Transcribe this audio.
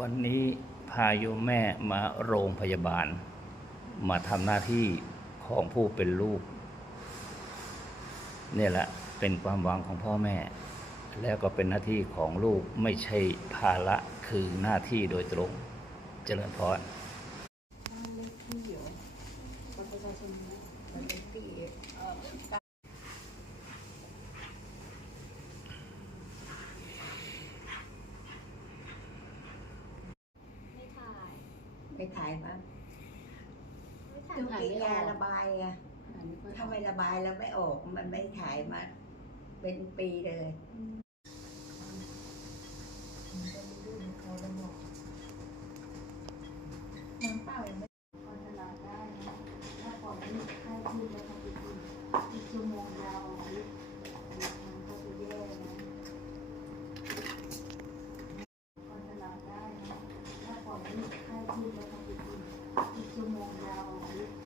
วันนี้พาโยมแม่มาโรงพยาบาลมาทำหน้าที่ของผู้เป็นลูกเนี่ยแหละเป็นความหวังของพ่อแม่แล้วก็เป็นหน้าที่ของลูกไม่ใช่ภาระคือหน้าที่โดยตรงเจริญพรบ้านเลขที่เหรอบัตรประชาชนนะบ้านเลขที่ไม่ถ่ายไม่ถ่ายมั้ง ไม่ถ่าย ต้องกินยาระบายไง อ่านไม่ค่อยอ ถ้า อก ไม่ระบายแล้วไม่ออกมันไม่ถ่ายมาเป็นปีเลยน้ำเปล่ายังไม่ พอจะหลับได้นะถ้าปล่อยให้ไข้ที่แล้วเขาไปกินอีกชั่วโมงยาวมันก็จะแย่นะพอจะหลับได้นะถ้าปล่อยให้ไข้ที่แล้วเขา